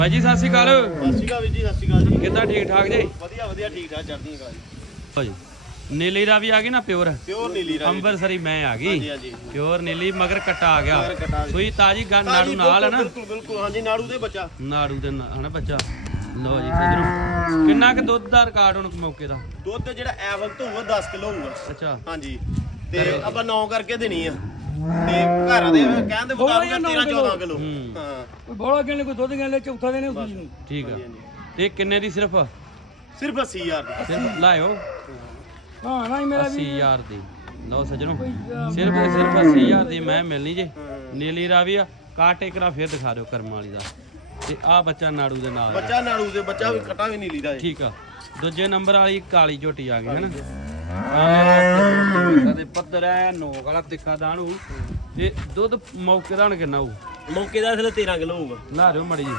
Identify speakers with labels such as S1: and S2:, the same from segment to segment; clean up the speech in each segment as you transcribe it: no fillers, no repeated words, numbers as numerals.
S1: ਭਾਈ ਜੀ ਸਤਿ ਸ਼੍ਰੀ ਅਕਾਲ।
S2: ਸਤਿ ਸ਼੍ਰੀ ਅਕਾਲ ਵੀਰ ਜੀ, ਸਤਿ ਸ਼੍ਰੀ ਅਕਾਲ ਜੀ।
S1: ਕਿੱਦਾਂ ਠੀਕ ਠਾਕ ਜੀ?
S2: ਵਧੀਆ ਵਧੀਆ ਠੀਕ ਠਾਕ ਚੜ੍ਹਦੀ ਕਲਾ ਜੀ।
S1: ਭਾਜੀ ਨੀਲੀ ਰਾਵੀ ਆ ਗਈ ਨਾ ਪਿਓਰ
S2: ਨੀਲੀ ਰਾਵੀ
S1: ਅੰਬਰਸਰੀ ਮੈਂ ਆ ਗਈ।
S2: ਹਾਂਜੀ
S1: ਪਿਓਰ ਨੀਲੀ ਮਗਰ ਕੱਟਾ ਆ ਗਿਆ।
S2: ਮਗਰ ਕੱਟਾ
S1: ਸੂਈ ਤਾਜੀ ਨਾੜੂ ਨਾਲ ਹੈ ਨਾ?
S2: ਬਿਲਕੁਲ ਬਿਲਕੁਲ ਹਾਂਜੀ, ਨਾੜੂ ਦੇ ਬੱਚਾ।
S1: ਨਾੜੂ ਦੇ ਹਨਾ ਬੱਚਾ। ਲਓ ਜੀ ਸੱਜਣੋ, ਕਿੰਨਾ ਕੁ ਦੁੱਧ ਦਾ ਰਿਕਾਰਡ ਹੁਣ ਮੌਕੇ ਦਾ?
S2: ਦੁੱਧ ਜਿਹੜਾ ਐ ਵਕਤ ਹੋਊਗਾ 10 ਕਿਲੋ ਹੋਊਗਾ।
S1: ਅੱਛਾ
S2: ਹਾਂਜੀ ਤੇ ਆਪਾਂ 9 ਕਰਕੇ ਦੇਣੀ ਆ ਤੇ ਘਰਾਂ ਦੇ ਕਹਿਣ ਦੇ ਮੁਤਾਬਕ 13-14 ਕਿਲੋ। ਹਾਂ
S3: ਕੋਈ ਬੋਲਾ ਕਹਿੰਦੇ ਕੋਈ ਦੁੱਧ ਕਹਿੰਦੇ ਚੌਥਾ ਦੇਣੇ ਉਸ ਨੂੰ।
S1: ਠੀਕ ਆ। ਤੇ ਕਿੰਨੇ ਦੀ ਸਿਰਫ
S2: 80,000 ਦੀ।
S1: ਸਿਰਫ ਲਾਇਓ
S3: ਹਾਂ ਨਾ ਮੇਰਾ ਵੀ
S1: 80,000 ਦੀ। ਲਓ ਸੱਜਣੋ, ਸਿਰਫ 80,000 ਦੀ ਮੈਂ ਮਿਲਣੀ ਜੇ। ਨੀਲੀ ਰਾਵੀ ਆ। ਕਾਟ ਇੱਕ ਵਾਰ ਫੇਰ ਦਿਖਾ ਦਿਓ ਕਰਮ ਵਾਲੀ ਦਾ। ਤੇ ਆ ਬੱਚਾ ਨਾੜੂ ਦੇ ਨਾਲ।
S2: ਬੱਚਾ ਨਾੜੂ ਦੇ ਬੱਚਾ ਵੀ ਕਟਾ ਵੀ ਨੀਲੀ ਦਾ।
S1: ਠੀਕ ਆ। ਦੂਜੇ ਨੰਬਰ ਵਾਲੀ ਕਾਲੀ ਝੋਟੀ ਆ ਗਈ ਹੈ ਨਾ? ਤੇ ਪੱਧਰ ਐ ਨੋਕ ਵਾਲਾ ਤਿੱਖਾ ਦਾਣੂ। ਤੇ ਦੁੱਧ ਮੌਕੇ ਦਾ ਹੁਣ ਕਿੰਨਾ ਹੋਊ?
S2: ਮੌਕੇ ਦਾ ਇਸਲੇ 13 ਕਿਲੋ ਹੋਊਗਾ।
S1: ਲਾ ਦਿਓ ਮੜੀ ਜੀ।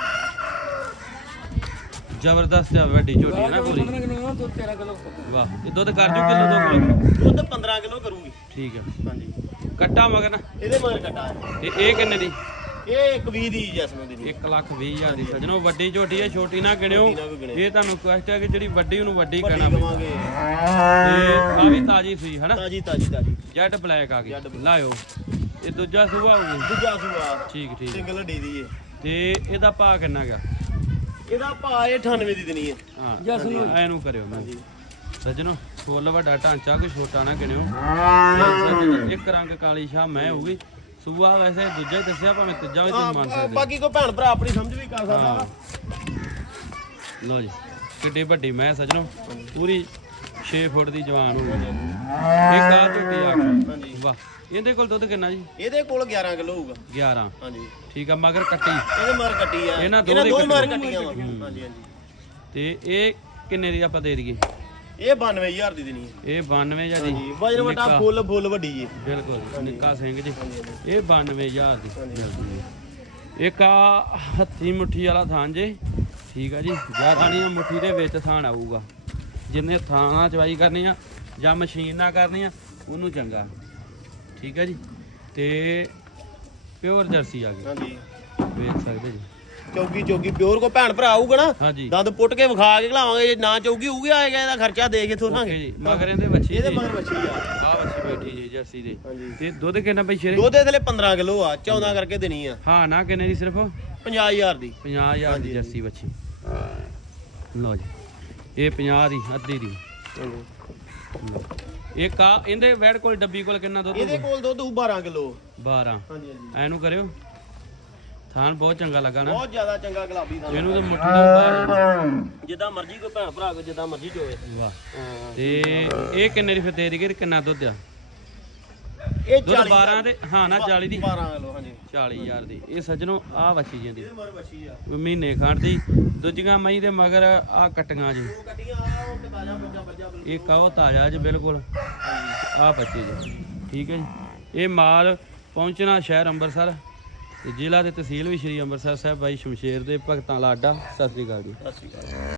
S1: ਜ਼ਬਰਦਸਤ ਆ, ਵੱਡੀ ਝੋਟੀ ਹੈ ਨਾ ਪੂਰੀ।
S3: 15 ਕਿਲੋ ਦੁੱਧ 13 ਕਿਲੋ।
S1: ਵਾਹ, ਇਹ ਦੁੱਧ ਕਰ ਜੂ ਕਿਲੋ 2 ਕਿਲੋ?
S2: ਦੁੱਧ 15 ਕਿਲੋ ਕਰੂਗੀ।
S1: ਠੀਕ ਆ।
S2: ਹਾਂਜੀ
S1: ਕੱਟਾ ਮਗਰ ਨਾ?
S2: ਇਹਦੇ ਮਗਰ ਕਟਾ ਹੈ।
S1: ਤੇ ਇਹ ਕਿੰਨੇ ਦੀ?
S2: ਇਹ 120 ਦੀ ਜੈਸਮੀਨ ਦੀ।
S1: 1,20,000 ਦੀ ਸੱਜਣੋ। ਵੱਡੀ ਝੋਟੀ ਹੈ, ਛੋਟੀ ਨਾ ਗਿਣਿਓ। ਇਹ ਤੁਹਾਨੂੰ ਕੁਐਸਟ ਹੈ ਕਿ ਜਿਹੜੀ ਵੱਡੀ ਉਹਨੂੰ ਵੱਡੀ ਕਹਿਣਾ ਪਊ।
S2: ਕਵਾਂਗੇ
S1: ਤੇ ਆ ਵੀ ਤਾਜੀ ਸੂਈ ਹੈ ਨਾ?
S2: ਤਾਜੀ ਤਾਜੀ ਤਾਜੀ
S1: ਜੈਟ ਬਲੈਕ ਆ ਗਈ। ਲਾਇਓ। ਇਹ ਦੂਜਾ ਸੂਆ ਹੋਊ?
S2: ਦੂਜਾ ਸੂਆ
S1: ਠੀਕ ਠੀਕ।
S2: ਸਿੰਗਲ ਹੱਡੀ ਦੀ ਏ।
S1: ਤੇ ਇਹਦਾ ਭਾਅ ਕਿੰਨਾ ਗਾ?
S2: ਇਹਦਾ ਭਾਅ 98 ਦੀ ਦੇਣੀ ਹੈ।
S1: ਹਾਂ
S3: ਜਸ ਨੂੰ
S1: ਐਨੂੰ ਕਰਿਓ ਮੈਂ ਸੱਜਣੋ। ਫੁੱਲ ਵੱਡਾ ਢਾਂਚਾ, ਕੋਈ ਛੋਟਾ ਨਾ ਗਿਣਿਓ। ਇੱਕ ਰੰਗ ਕਾਲੀ ਸ਼ਾਹ ਮੈਂ ਹੋਊਗੀ। ਸੂਆ ਵੈਸੇ ਦੂਜਾ ਹੀ ਦੱਸਿਆ, ਭਾਵੇਂ ਤੀਜਾ ਵੀ ਤੁਸੀਂ ਮੰਨ ਸਕਦੇ।
S2: ਬਾਕੀ ਕੋਈ ਭੈਣ ਭਰਾ ਆਪਣੀ ਸਮਝ ਵੀ ਕਰ ਸਕਦਾ।
S1: ਲਓ ਜੀ, ਕਿੱਡੀ ਵੱਡੀ ਮੈਂ ਸੱਜਣੋ। ਪੂਰੀ 6 ਫੁੱਟ ਦੀ ਜਵਾਨ ਹੋਊਗੀ। ਇੱਕ ਆ ਝੋਟੀ ਆ ਗਈ।
S2: ਹਾਂਜੀ
S1: ਵਾਹ, ਇਹਦੇ ਕੋਲ ਦੁੱਧ ਕਿੰਨਾ ਜੀ?
S2: ਇਹਦੇ ਕੋਲ 11 ਕਿਲੋ ਹੋਊਗਾ।
S1: 11।
S2: ਹਾਂਜੀ
S1: ਠੀਕ ਆ। ਮਗਰ ਕੱਟੀ
S2: ਇਹਦੇ ਮਰ ਕੱਟੀ ਆ।
S1: ਇਹਨਾਂ
S2: ਦੋ
S1: ਦੋ
S2: ਮਰ ਕੱਟੀਆਂ ਵਾ। ਹਾਂਜੀ ਹਾਂਜੀ।
S1: ਤੇ ਇਹ ਕਿੰਨੇ ਦੀ ਆਪਾਂ ਦੇ ਦਈਏ?
S2: ਇਹ 92,000 ਦੀ ਦੇਣੀ ਹੈ।
S1: ਇਹ 92,000 ਦੀ।
S2: ਹਾਂਜੀ ਵਜਨ ਵੱਡਾ, ਫੁੱਲ ਵੱਡੀ ਏ।
S1: ਬਿਲਕੁਲ ਨਿੱਕਾ ਸਿੰਘ ਜੀ। ਇਹ 92,000 ਦੀ ਮਿਲਦੀ ਹੈ। ਇੱਕ ਆ ਹੱਥੀ ਮੁੱਠੀ ਵਾਲਾ ਥਾਂ ਜੇ। ਠੀਕ ਆ ਜੀ। ਜ਼ਿਆਦਾ ਨਹੀਂ, ਮੁੱਠੀ ਦੇ ਵਿੱਚ ਥਾਣ ਆਊਗਾ। ਜਿੰਨੇ ਥਾਂ ਚਵਾਈ ਕਰਨੀ ਆ ਜਾਂ ਮਸ਼ੀਨ ਨਾਲ ਕਰਨੀ ਆ ਉਹਨੂੰ ਚੰਗਾ। ਠੀਕ ਆ ਜੀ। ਤੇ ਪਿਓਰ ਜਰਸੀ ਆ ਗਈ।
S2: ਹਾਂਜੀ
S1: ਵੇਖ ਸਕਦੇ ਜੀ।
S2: ਚੌਗੀ ਪਿਓਰ ਕੋ ਭੈਣ ਭਰਾ ਆਊਗਾ ਨਾ,
S1: ਹਾਂਜੀ
S2: ਦੰਦ ਪੁੱਟ ਕੇ ਵਿਖਾ ਕੇ ਖਲਾਵਾਂਗੇ। ਜੇ ਨਾ ਚੌਗੀ ਹੋਊਗੀ ਆਏਗਾ ਇਹਦਾ ਖਰਚਾ ਦੇ ਕੇ ਥੋੜਾਂਗੇ
S1: ਜੀ। ਮਗਰ ਇਹਦੇ ਬੱਚੀ
S2: ਇਹਦੇ ਮਗਰ ਬੱਚੀ ਆ।
S1: ਆ ਬੱਚੀ ਬੈਠੀ ਜੀ ਜਰਸੀ ਦੇ।
S2: ਹਾਂਜੀ
S1: ਤੇ ਦੁੱਧ ਕਿੰਨਾ ਪਈ ਸ਼ੇਰੇ?
S2: ਦੁੱਧ ਇਹਦੇ ਲਈ 15 ਕਿਲੋ ਆ। 14 ਕਰਕੇ ਦੇਣੀ ਆ।
S1: ਹਾਂ ਨਾ ਕਿੰਨੇ ਦੀ? ਸਿਰਫ
S2: 50,000 ਦੀ।
S1: 50,000 ਦੀ ਜਰਸੀ ਬੱਚੀ। ਲਓ ਜੀ, ਇਹ 50 ਦੀ ਅੱਧੀ ਦੀ। ਇੱਕ ਆ ਇਹਦੇ ਵੈੜ ਕੋਲ ਡੱਬੀ ਕੋਲ ਕਿੰਨਾ ਦੁੱਧ?
S2: ਇਹਦੇ ਕੋਲ ਦੁੱਧ 12 ਕਿਲੋ।
S1: 12।
S2: ਹਾਂਜੀ ਹਾਂਜੀ
S1: ਐਨੂੰ ਕਰਿਓ। ਥਾਨ ਬਹੁਤ ਚੰਗਾ ਲੱਗਾ ਨਾ?
S2: ਬਹੁਤ ਜ਼ਿਆਦਾ ਚੰਗਾ ਗੁਲਾਬੀ ਦਾ।
S1: ਇਹਨੂੰ ਤਾਂ ਮੁੱਠੀ ਤੋਂ ਬਾਹਰ।
S2: ਜਿੱਦਾਂ ਮਰਜ਼ੀ ਕੋਈ ਭੈਣ ਭਰਾ ਕੋ ਜਿੱਦਾਂ ਮਰਜ਼ੀ ਚੋਵੇ।
S1: ਵਾਹ। ਤੇ ਇਹ ਕਿੰਨੇ ਦੀ ਫਿਰ ਦੇ ਦੇਗੇ? ਕਿੰਨਾ ਦੁੱਧ ਆ?
S2: ਇਹ
S1: ਦੁੱਧ
S2: 40
S1: 12 ਦੇ। ਹਾਂ ਨਾ 40 ਦੀ।
S2: 12 ਕਿਲੋ ਹਾਂਜੀ।
S1: 40,000 ਦੀ। ਇਹ ਸੱਜਣੋ ਆ ਬੱਚੀ ਜੀ ਦੀ
S2: ਇਹਦੇ ਮਗਰ ਬੱਚੀ ਆ।
S1: ਮਹੀਨੇ ਖੰਡ ਦੀ। ਦੂਜੀਆਂ ਮਈ ਦੇ ਮਗਰ ਆ ਕੱਟੀਆਂ ਜੀ।
S2: ਉਹ ਕੱਟੀਆਂ ਆ, ਉਹ ਤਾਜ਼ਾ ਬੱਚਾ ਬਿਲਕੁਲ।
S1: ਇਹ ਕਾਹੋ ਤਾਜ਼ਾ ਜੀ ਬਿਲਕੁਲ। ਆ ਬੱਚੇ ਜੀ। ਠੀਕ ਹੈ ਜੀ। ਇਹ ਮਾਲ ਪਹੁੰਚਣਾ ਸ਼ਹਿਰ ਅੰਮ੍ਰਿਤਸਰ ਤੇ ਜ਼ਿਲ੍ਹਾ ਤੇ ਤਹਿਸੀਲ ਵੀ ਸ਼੍ਰੀ ਅੰਮ੍ਰਿਤਸਰ ਸਾਹਿਬ। ਬਾਈ ਸ਼ਮਸ਼ੇਰ ਦੇ ਭਗਤਾਂ ਵਾਲਾ ਅੱਡਾ। ਸਤਿ ਸ੍ਰੀ ਅਕਾਲ ਜੀ।
S2: ਸਤਿ ਸ਼੍ਰੀ ਅਕਾਲ।